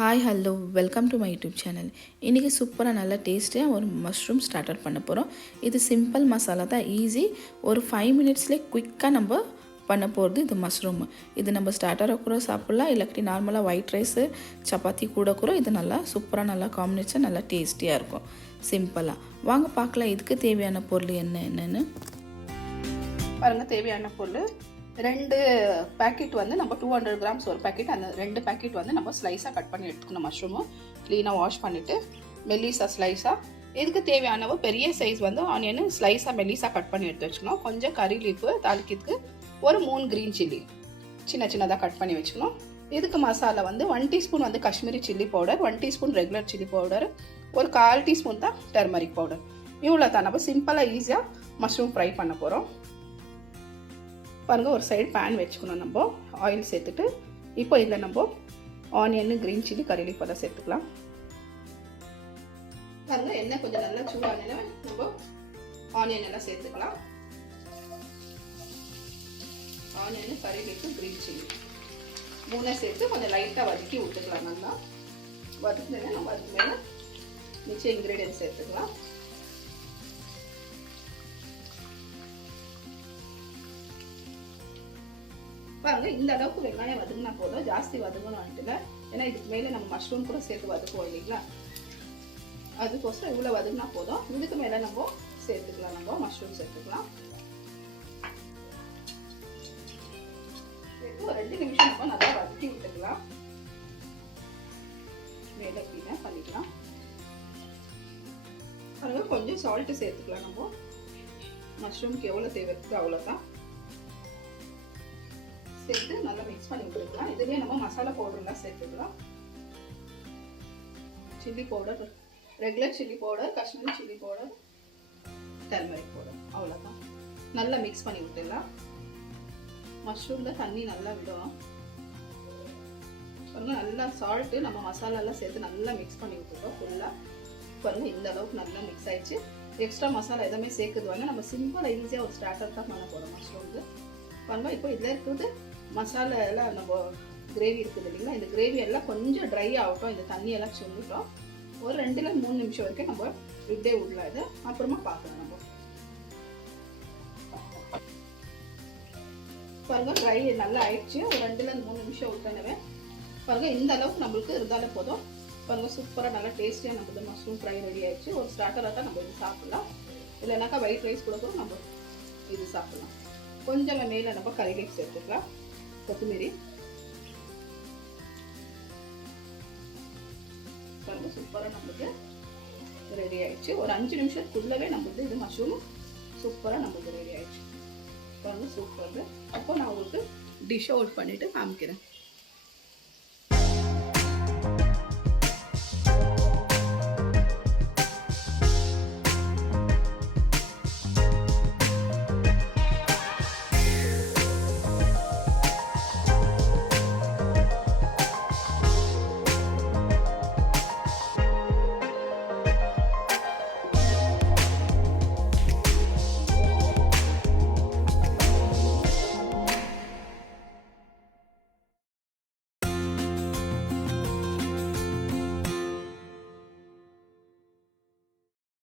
Hi hello welcome to my YouTube channel. இன்றைக்கி சூப்பராக நல்லா டேஸ்டியாக ஒரு மஷ்ரூம் ஸ்டார்டர் பண்ண போகிறோம். இது சிம்பிள் மசாலா தான், ஈஸி. ஒரு 5 மினிட்ஸ்லேயே குயிக்காக நம்ம பண்ண போகிறது இது மஷ்ரூம். இது நம்ம ஸ்டார்டரை கூட சாப்பிட்லாம், இல்லாட்டி நார்மலாக ஒயிட் ரைஸு சப்பாத்தி கூட இது நல்லா சூப்பராக நல்லா காம்பினேஷன் நல்லா டேஸ்டியாக இருக்கும். சிம்பிளாக வாங்க பார்க்கலாம் இதுக்கு தேவையான பொருள் என்னென்னு பாருங்கள். தேவையான பொருள் 2 பேக்கெட் வந்து நம்ம 200 கிராம்ஸ் ஒரு பேக்கெட். அந்த 2 பேக்கெட் வந்து நம்ம ஸ்லைஸாக கட் பண்ணி எடுத்துக்கணும். மஷ்ரூமும் க்ளீனாக வாஷ் பண்ணிவிட்டு மெல்லிஸாக ஸ்லைஸாக. இதுக்கு தேவையானவோ பெரிய சைஸ் வந்து ஆனியனு ஸ்லைஸாக மெல்லிஸாக கட் பண்ணி எடுத்து வச்சுக்கணும். கொஞ்சம் கறி லீஃபு தாளிக்கிறதுக்கு ஒரு 3 க்ரீன் சில்லி சின்னதாக கட் பண்ணி வச்சுக்கணும். இதுக்கு மசாலா வந்து 1 டீஸ்பூன் வந்து Kashmiri chilli powder, 1 teaspoon regular chilli powder, ஒரு 1/4 டீஸ்பூன் தான் டர்மரிக் பவுடர். இவ்வளோ தான் நம்ம சிம்பிளாக ஈஸியாக மஷ்ரூம் ஃப்ரை பண்ண போகிறோம். பாருங்கள், ஒரு சைடு பேன் வச்சுக்கணும். நம்ம ஆயில் சேர்த்துட்டு இப்போ இதில் நம்ம ஆனியன் க்ரீன் சில்லி கறி லீஃப் எல்லாம் சேர்த்துக்கலாம். பாருங்கள், எண்ணெய் கொஞ்சம் நல்லா சூடான நம்ம ஆனியன் எல்லாம் சேர்த்துக்கலாம். ஆனியன் கறி லீஃப் க்ரீன் சில்லி 3 சேர்த்து கொஞ்சம் லைட்டாக வதக்கி விட்டுக்கலாம். நல்லா வதக்குனேன்னா நம்ம அதுக்கு மேலே மிச்ச இன்க்ரீடியன்ட் சேர்த்துக்கலாம். பாருங்க, இந்த அளவுக்கு வெங்காயம் வதங்கினா போதும், ஜாஸ்தி வதங்கணும்ல. ஏன்னா இதுக்கு மேலே நம்ம மஷ்ரூம் கூட சேர்த்து வதக்குவோம் இல்லைங்களா, அதுக்கோசரம் இவ்வளோ வதங்கினா போதும். இதுக்கு மேலே நம்ம சேர்த்துக்கலாம், நம்ம மஷ்ரூம் சேர்த்துக்கலாம். ஒரு 2 நிமிஷம் நம்ம நல்லா வதக்கி விட்டுக்கலாம். மேலே கீழே பண்ணிக்கலாம். பாருங்க, கொஞ்சம் சால்ட்டு சேர்த்துக்கலாம். நம்ம மஷ்ரூம்க்கு எவ்வளோ தேவை இருக்குது அவ்வளோதான் சேர்த்து நல்லா மிக்ஸ் பண்ணி விட்டுக்கலாம். இதுலேயே நம்ம மசாலா பவுடர்லாம் சேர்த்துக்கலாம். Chilli powder, regular chilli powder, Kashmiri chilli powder, turmeric powder, அவ்வளோதான். நல்லா மிக்ஸ் பண்ணி விட்டுடலாம். மஷ்ரூமில் தண்ணி நல்லா விடும். பாருங்கள், நல்லா சால்ட்டு நம்ம மசாலாலாம் சேர்த்து நல்லா மிக்ஸ் பண்ணி விட்டுருக்கோம் ஃபுல்லாக. பாருங்கள், இந்த அளவுக்கு நல்லா மிக்ஸ் ஆயிடுச்சு. எக்ஸ்ட்ரா மசாலா எதுவுமே சேர்க்குது வாங்க. நம்ம சிம்பிளாக ஈஸியாக ஒரு ஸ்டார்டர் தான் பண்ண போகிறோம் மஷ்ரூம்க்கு. பாருங்கள், இப்போ இதில் இருக்கிறது மசாலா எல்லாம் நம்ம கிரேவி இருக்குது இல்லைங்களா, இந்த கிரேவி எல்லாம் கொஞ்சம் ட்ரை ஆகட்டும். இந்த தண்ணியெல்லாம் சுண்டிட்டோம். ஒரு 2-3 நிமிஷம் வரைக்கும் நம்ம விட்டே விடலாம். இது அப்புறமா பார்க்கலாம். நம்ம பாருங்க, ட்ரை நல்லா ஆயிடுச்சு. ஒரு 2-3 நிமிஷம் விட்டனவே. பாருங்க, இந்த அளவுக்கு நம்மளுக்கு இருந்தாலே போதும். பாருங்க, சூப்பராக நல்லா டேஸ்டியாக நம்மளுக்கு மஷ்ரூம் ஃப்ரை ரெடி ஆயிடுச்சு. ஒரு ஸ்டார்டராக தான் நம்ம இது சாப்பிடலாம், இல்லைனாக்கா ஒயிட் ரைஸ் கூட நம்ம இது சாப்பிடலாம். கொஞ்சம் மேலே நம்ம கறி லீஃப் சேர்த்துக்கலாம், கொத்தமல்லி. பாருங்க, சூப்பராக நம்மளுக்கு ரெடி ஆயிடுச்சு. ஒரு 5 நிமிஷத்துக்குள்ளவே நம்மளுக்கு இது மஷ்ரூம் சூப்பராக நம்மளுக்கு ரெடி ஆயிடுச்சு. பாருங்க, சூப்பர். அப்போ நான் உங்களுக்கு டிஷ் அவுட் பண்ணிட்டு காமிக்கிறேன்.